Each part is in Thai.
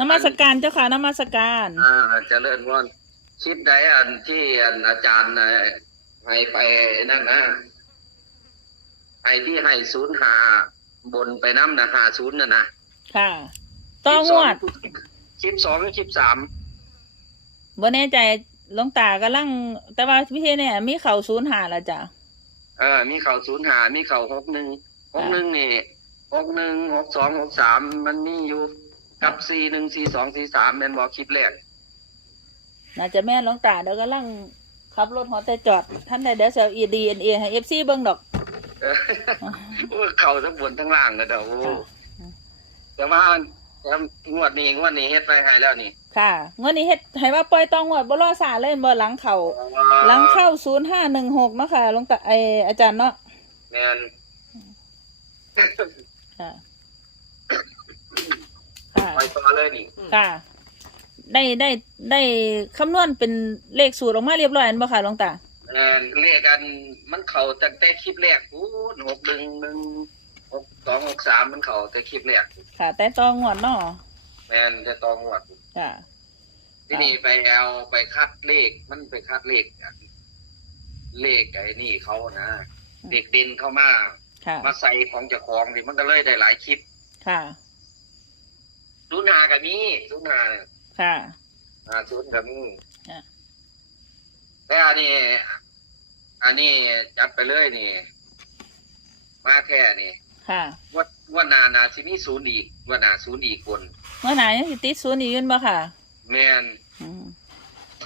นมัสการเจ้าค่ะนมัสการอ่าเจริญพรคลิปใดอันที่อันอาจารย์น่ะให้ไปนั่นนะไอ้ที่ให้ศูนย์หาบนไปน้ำนะหาศูนย์น่ะนะค่ะ ต้องงวดคลิปสองคลิปสามบ่แน่ใจหลวงตากำลัง แต่ว่าพิเทศเนี่ย มีเข่าศูนย์หาแล้วจ้ะเออ มีเข่าศูนย์หามีเข่าหกหนึ่งหกหนึ่งนี่หกหนึ่งหกสองหกสามมันมีอยู่ กับสี่หนึ่งสี่สองสี่สามแม่นบอกคลิปแรกน่าจะแม่นหลวงตาเดี๋ยวกำลังขับรถหัวแต่จอด ท่านใดเดี๋ยวจะเอา EDNA ให้ FC เบิ่งดอกเออโอ้เข่าทั้งบนทั้งล่างเลยเด้อโอ้ค่ะแต่ว่าแต่งวดนี้งวดนี้เฮ็ดไปให้แล้วนี่ ค่ะงวดนี้เฮ็ดให้ว่าปล่อยตองวดบ่รอสาเล่นบ่หลังเข่าหลังเข้า0516เนาะค่ะหลวงตาไออาจารย์เนาะแม่นค่ะค่ะไปต่อ เลยนี่ค่ะ ได้ได้ได้คำนวณเป็นเลขสูตรออกมาเรียบร้อยอันบ่ค่ะหลวงตาแม่นเลขกันมันเข้าตั้งแต่คลิปแรกอู้หกหนึ่งหนึ่งหกสองหกสามมันเข้าแต่คลิปแรกค่ะ แต่ตองวดเนาะแม่นจะตองงวดค่ะที่นี่ไปเอาไปคัดเลขมันไปคัดเลขอันเลขไอ้นี่เขานะเด็กเด่นเข้ามาค่ะมาใส่ของเจ้าของนี่มันก็เลยได้หลายคลิปค่ะ ศูนย์หากับมีศูนย์หาเนี่ยค่ะ อ่าศูนย์กับมีอะ แต่อันนี้ อันนี้จัดไปเลยนี่ มาแค่นี่ค่ะว่าว่านานาสิมีศูนย์อีกว่านาศูนย์อีกคน เมื่อไหร่ยังสิติดศูนย์อีกอยืนบ่ค่ะ แม่นอืม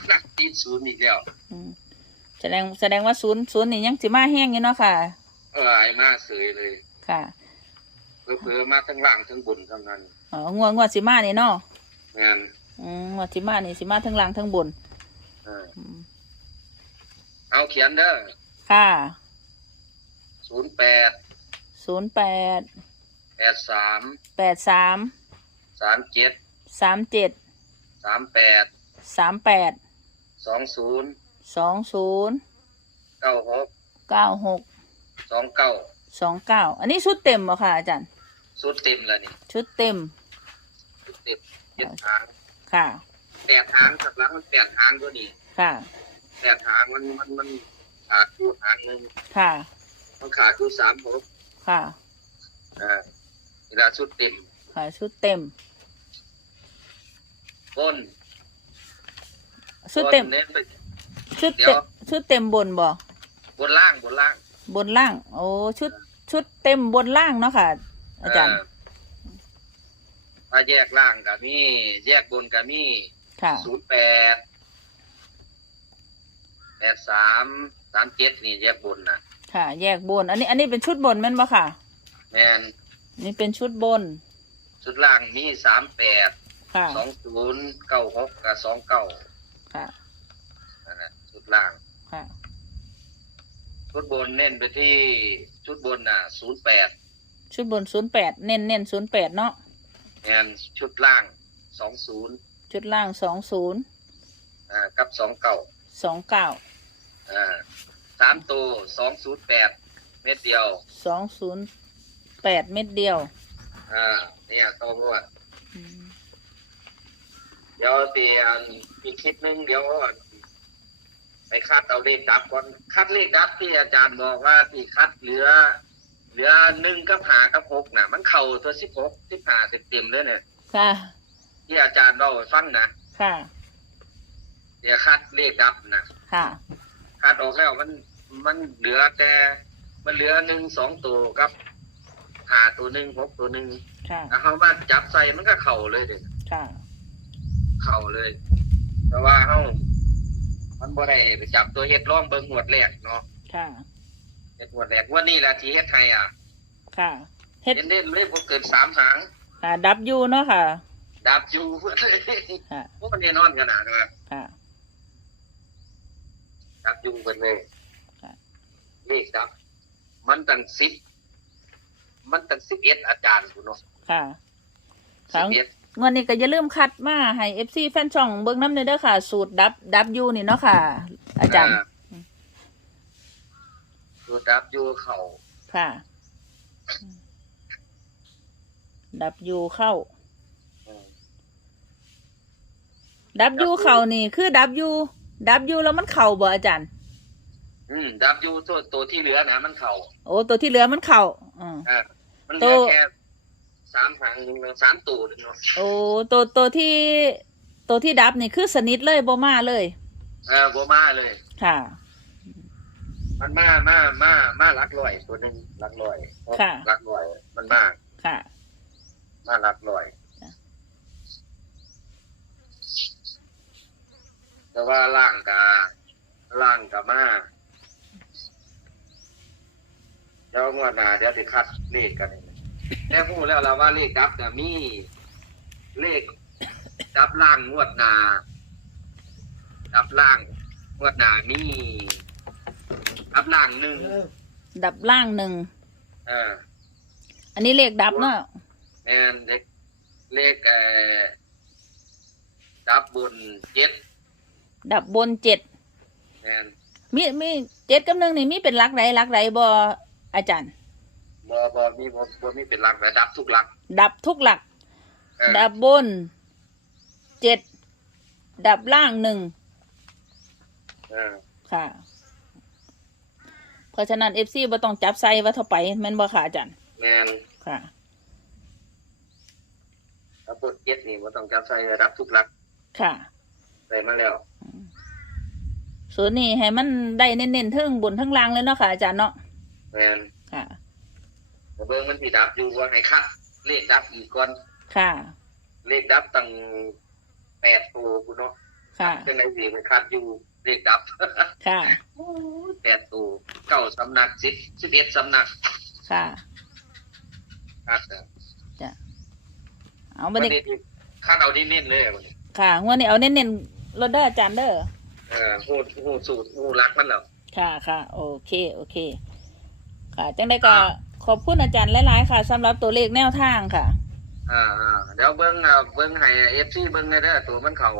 หนักติดศูนย์อีกแล้ว อืมแสดงแสดงว่าศูนย์ศูนย์นี่ยังสิมาแห้งอยู่เนาะค่ะ เออไอ้มาเสยเลย ค่ะ เพื่อๆมาทั้งล่างทั้งบนทั้งนั้นอ๋องวดงวดสิมานี่เนาะแม่นอืมงวดสิมานี่สิมาทั้งล่างทั้งบนเอออืมเอาเขียนเด้อค่ะศูนย์แปดศูนย์แปดแปดสามแปดสามสามเจ็ดสามเจ็ดสามแปดสามแปดสองศูนย์สองศูนย์เก้าหกเก้าหกสองเก้าสองเก้าอันนี้ชุดเต็มบ่ค่ะอาจารย์ สุดเต็มแล้วนี่ชุดเต็มสุดเต็มเจ็ดหางค่ะ แปดหางสับหลังมันแปดหางก็นี่ค่ะ แปดหางมันมันมันขาดอยู่หางหนึ่งค่ะ มันขาดอยู่สามหกค่ะอ่าเวลาชุดเต็มค่ะชุดเต็มก้นชุดเต็มก้นเน้นไปชุดเดี๋เต็ยวมชุดเต็มบนบ่บนล่างบนล่าง บนล่าง โอ้ชุดชุดเต็มบนล่างเนาะค่ะ อาจารย์เถ้าแยกล่างกับมีแยกบนกับมีค่ะศูนย์แปดแปดสามสามเจ็ดนี่แยกบนนะค่ะ แยกบน อันนี้ อันนี้เป็นชุดบนแม่นบ่ค่ะแมนนี่เป็นชุดบน ชุดล่างมีสามแปดค่ะสองศูนย์เก้าหกกับสองเก้าค่ะนั่นแหละชุดล่างค่ะชุดบนเน้นไปที่ชุดบนน่ะศูนย์แปด ชุดบนศูนย์แปดเน้นเน้นศูนย์แปดเนาะแมนชุดล่างสองศูนย์ชุดล่างสองศูนย์อ่ากับสองเก้าสองเก้าอ่าสามตัวสองศูนย์แปดเม็ดเดียวสองศูนย์แปดเม็ดเดียวอ่าเนี่ยต้องว่าอืมเดี๋ยวตีอันอีกคลิปหนึงเดี๋ยวไปคัดเอาเลขดับก่อนคัดเลขดับที่อาจารย์บอกว่าที่คัดเหลือ เหลือหนึ่งกับหากับหกน่ะมันเข่าตัวสิบหกสิบห้าสิบเต็มเลยเนี่ยค่ะ ที่อาจารย์เล่าให้ฟังนะค่ะ เดี๋ยวคัดเลขดับนะค่ะ คัดออกแล้วมันมันเหลือแต่มันเหลือหนึ่งสองตัวกับหาตัวหนึ่งหกตัวหนึ่งค่ะ แล้วเขาว่าจับใส่มันก็เข่าเลยเด็ค่ะ เข่าเลย แต่ว่าเขามันบ่ได้ไปจับตัวเฮ็ดร่องเบิ่งหวดแรกเนาะค่ะ เฮ็ดหวดแรกวันนี้ละที่เฮ็ดไทยอะค่ะเฮ็ดเฮ็ดเล่นเลยบ่เกินสามหางค่ะดับอยูเนาะค่ะ ดับอยู่เลยค่ะพวกมันแน่นอนขนาดนั้นว่าค่ะ ดับอยู่เบิดเลยค่ะ เลขดับ มันตั้งสิบมันตั้งสิบเอ็ดอาจารย์คุณเนาะค่ะสิค่ะบเอ็ดงวดนี้ก็อย่าลืมคัดมาให้เอฟซีแฟนช่องเบิ่งน้ำเนเด้อค่ะ สูตรดับดับอยูนี่เนาะค่ะ อาจารย์ ตัวดับอยู่เข่าค่ะ ดับอยูเข้า อืมดับยูเข่านี่คือดับยูดับยูแล้วมันเข่าบ่อาจารย์ อืมดับยูตัวตัวที่เหลือนะมันเข่าโอ้ตัวที่เหลือมันเข่าอืม อ่ามันเหลือตัว แค่สามหางหนึ่งสามตัวหนึ่งเนาะโอ้ตัวตัวที่ ตัวที่ดับนี่คือสนิทเลยบ่มาเลย เออบัวมาเลย ค่ะ มันมามามามาลักลอย ตัวหนึ่งลักลอยค่ะ ลักลอย มันมาค่ะ มาลักลอย จ้ะ แต่ว่าล่างกาล่างกามาเดี๋ยวงวดหน้าเดี๋ยวสิคัดเลขกันแล้วพูดแล้วเราว่าเลขดับเนี่ยมีเลขดับล่างงวดหน้าดับล่างงวดหน้ามี ดับล่างหนึ่งดับล่างหนึ่งเอออันนี้เลขดับเนาะแมนเลขเลขเอ่อดับบนเจ็ดดับบนเจ็ดแมนมีมีเจ็ดกับหนึ่งนี่มีเป็นหลักไรหลักไรบ่อาจารย์บอบอมีบอบอมีเป็นหลักแต่ดับทุกหลัก ดับทุกหลัก เออดับบนเจ็ดดับล่างหนึ่งเออค่ะเพ ราะฉะนั้นเอฟซีบ่ต้องจับใส่ว่าเท่าไปแม่นบ่ค่ะอาจารย์แมนค่ะดับบนเจ็ดนี่บ่ต้องจับใส่ดับทุกหลักค่ะใส่มาแล้วส่วนนี้ให้มันได้เน้นๆเทั้งบนเทั้งล่างเลยเนาะค่ะอาจารย์เนาะแมนค่ะแต่เบิ่งมันที่ดับอยู่ว่าให้คัดเลขดับอีกก่อนค่ะ เลขดับตั้งแปดตัวกูเนาะค่ะจังไดสิไปคัดอยู่ เลขดับค่ะแปดตัวเก้าสำนักสิบสิบเอ็ดสำนัก ค่ะคัดเอาวับันดนี้นี้คัดเอาดิ้นๆเลยวันนี้ค่ะงวดนี้เอาเน้นๆรถเด้ออาจารย์เด้อเออหูหูสูตรหูรักมันแล้วค่ะค่ะโอเคโอเค ค่ะจังได้ก็ขอบคุณอาจารย์หลายๆค่ะสำหรับตัวเลขแนวทางค่ะอ่าอ่าเดี๋ยวเบิ้งอ่าเบิ้งให้เอฟซีเบิ้งได้เด้อตัวมันเข่า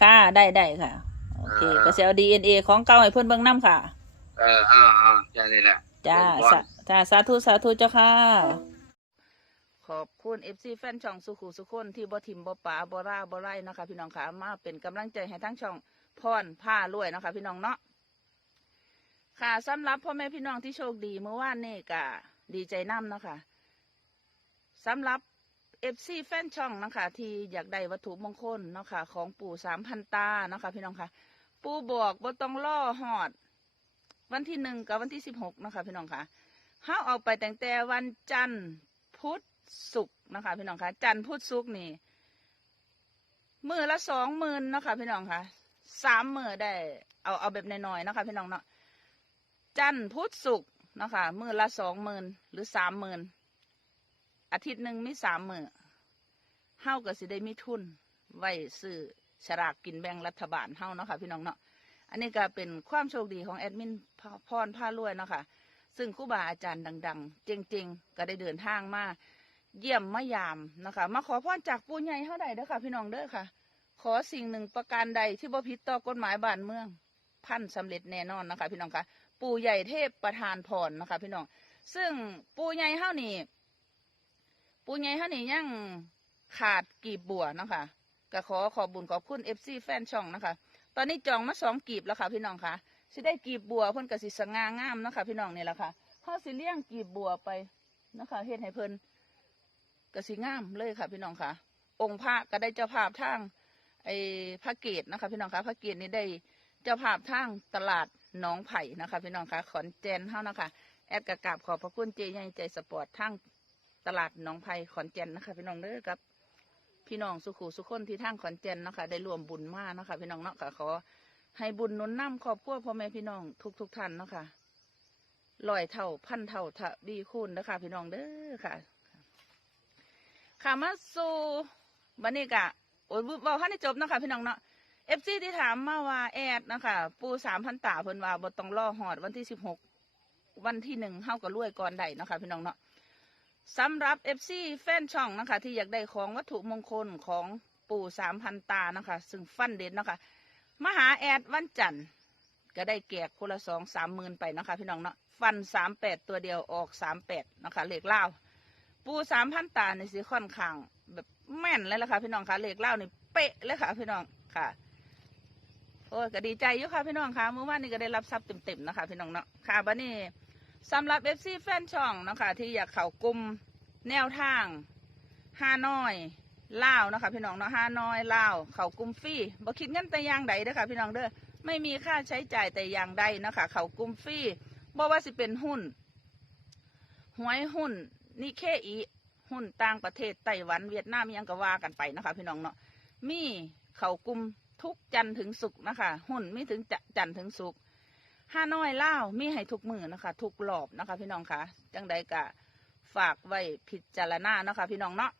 ค่ะได้ได้ค่ะ โอเคอ่าก็จะเอาดีเอ็นเอของเก่าให้เพื่อนเบิ่งน้ำค่ะ เอออ่าอ่าแค่นี้แหละจ้าเบิ่งก่สาอนจ้าสาธุสาธุเจ้าค่ะ ขอบคุณเอฟซีแฟนช่องสุขุสุคนที่บ่ทิมบ่ป๋าบ่ร่าบ่ไร่นะคะ พี่น้องค่ะมาเป็นกำลังใจให้ทั้งช่องพรผ้ารวยนะคะ พี่น้องเนาะค่ะสำหรับพ่อแม่พี่น้องที่โชคดีเมื่อวานนี่ก็ดีใจน้ำเนาะคะสำหรับ เอฟซีแฟนช่องนะคะที่อยากได้วัตถุมงคลเนาะค่ะของปู่สามพันตาเนาะค่ะพี่น้องค่ะ ปู่บอกบ่ต้องล่อหอด วันที่หนึ่งกับวันที่สิบหกนะคะพี่น้องค่ะเฮาเอาไปแต่งแต่วันจันทร์พุธศุกร์นะคะพี่น้องค่ะ จันทร์พุธศุกร์นี่มือละสองหมื่นนะคะพี่น้องค่ะสามมือได้เอาเอาแบบน้อยๆนะคะพี่น้องเนาะจันทร์พุธศุกร์นะคะมือละสองหมื่นหรือสามหมื่น อาทิตย์หนึ่งมีสามมือเฮาก็สิได้มีทุน ไว้ซื้อฉลากกินแบ่งรัฐบาลเฮาเนาะค่ะพี่น้องเนาะอันนี้ก็เป็นความโชคดีของแอดมินพรผ้ารวยเนาะค่ะซึ่งครูบาอาจารย์ดังๆเจงๆ ก็ได้เดินทางมาเยี่ยมมายามนะคะ มาขอพรจากปู่ใหญ่เฮาได้เด้อค่ะ พี่น้องเด้อค่ะ ขอสิ่งหนึ่งประการใดที่บ่ผิดต่อกฎหมายบ้านเมือง พันสำเร็จแน่นอนนะคะ พี่น้องค่ะ ปู่ใหญ่เทพประธานพรนะคะ พี่น้อง ซึ่งปู่ใหญ่เฮานี่ ปูใหญ่เฮานี่ยังขาดกีบบัวเนาะคะก็ขอขอบุญขอบคุณเอฟซีแฟนช่องนะคะ ตอนนี้จองมาสองกีบแล้วค่ะพี่น้องค่ะสิได้กีบบัวเพิ่นก็สิสง่างามเนาะคะพี่น้องนี่แหละค่ะเฮาสิเลี้ยงกีบบัวไปนะคะเฮ็ดให้เพิ่นก็สิงามเลยค่ะ พี่น้องค่ะ องค์พระก็ได้เจ้าภาพทางไอ้พระเกศนะคะ พี่น้องค่ะพระเกศนี่ได้เจ้าภาพทางตลาดหนองไผ่นะคะ พี่น้องคะขอนแก่นเฮานะคะแอดกระกราบขอบพระคุณเจใหญ่ใจสปอร์ตทาง ตลาดหนองไผ่ขอนแก่นนะคะ พี่น้องเด้อครับพี่น้องสุขุสุขคนที่ทางขอนแก่นนะคะได้รวมบุญมากนะคะพี่น้องเนาะค่ะขอให้บุญนุนนำครอบครัวพ่อแม่พี่น้องทุกทุกท่านเนาะค่ะลอยเท่าพันเท่าทะบีคูณนะคะพี่น้องเด้อค่ะ ค่ะมาสู่บันนี้กะโอ้ยบอกให้จบนะคะพี่น้องเนาะเอฟซีที่ถามมาว่าแอดนะคะปูสามพันตาเพิ่นว่าบ่ต้องรอหอดวันที่สิบหกวันที่หนึ่งเฮาก็รวยก่อนได้เนะคะพี่น้องเนาะ สำหรับเอฟซีแฟนช่องนะคะ ที่อยากได้ของวัตถุมงคลของปู่สามพันตานะคะ ซึ่งฟันเด่นเนาะคะมหาแอดวันจันทร์ก็ได้แกกคนละสองสามหมื่นไปนะคะ พี่น้องเนาะฟันสามแปดตัวเดียวออกสามแปดนะคะเหลขเล่าปูสามพันตาในสิค่อนข้างแบบแม่นเลยละค่ะพี่น้องค่ะเหลขเล่านี่เป๊ะเลยค่ะพี่น้องค่ะโอ้ยก็ดีใจอยู่ค่ะพี่น้องค่ะเมื่อวานนี้ก็ได้รับทรัพย์เต็มๆนะคะ พี่น้องเนาะค่ะบัดนี้ สำหรับเอฟซีแฟนช่องนะคะที่อยากเข้ากลุ่มแนวทางฮาน้อยเล่านะคะพี่น้องเนาะฮาน้อยเล่าเข้ากลุ่มฟรีบ่คิดเงินแต่อย่างใดเด้อค่ะพี่น้องเด้อไม่มีค่าใช้จ่ายแต่อย่างใดนะคะเข้ากลุ่มฟรีบ่ว่าสิเป็นหุ้นหวยหุ้นนิเคอีหุ้นต่างประเทศไต้หวันเวียดนามยังก็ว่ากันไปนะคะ พี่น้องเนาะมีเข่ากลุ่มทุกจันทร์ถึงสุกร์นะคะ หุ่นไมีถึงจ,จันทร์ถึงสุกร์ ห้าน้อยเล่ามีให้ทุกมือนะคะทุกรอบนะคะ พี่น้องคะจังใดกะฝากไว้พิจารณานะคะ พี่น้องเนาะ